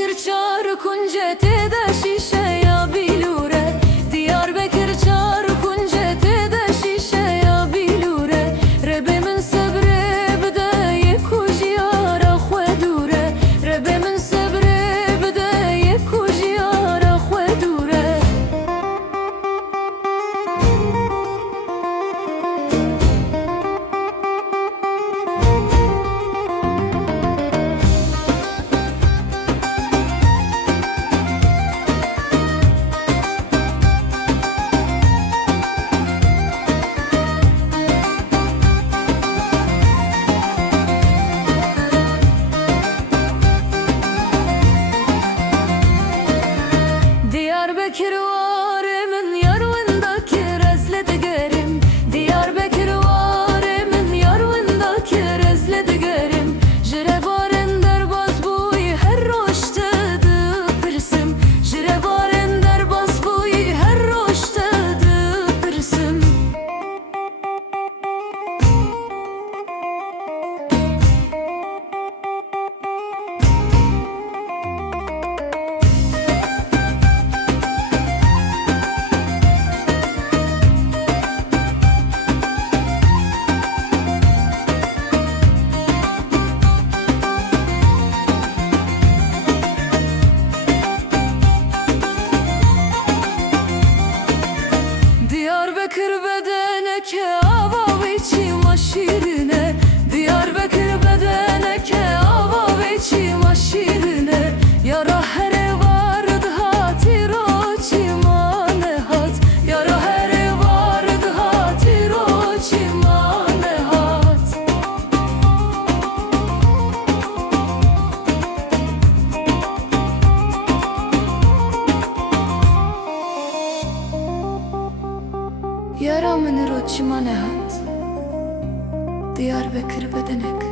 Diyarbakır çağrı kunce de şişe ya bilure. Diyarbakır çağrı kunce de şişe ya bilure. Rebemin sebre bide yekuj yara xwedure. Rebemin sebre bide yekuj yara xwedure. Diyarbakır var emin yarvındaki rezledi gerim. Diyarbakır var emin yarvındaki rezledi gerim. Jire baren derbaz buyi her roştedı pirsim. Jire baren derbaz buyi her roştedı pirsim. Diyarbakır bedeneke ava veçim aşirine. Diyarbakır bedeneke ava veçim aşirine. Yara here vardı hatiro çimane hat. Yara here vardı hatiro çimane hat. Yara min ro çimane hat. Diyarbakır bedenek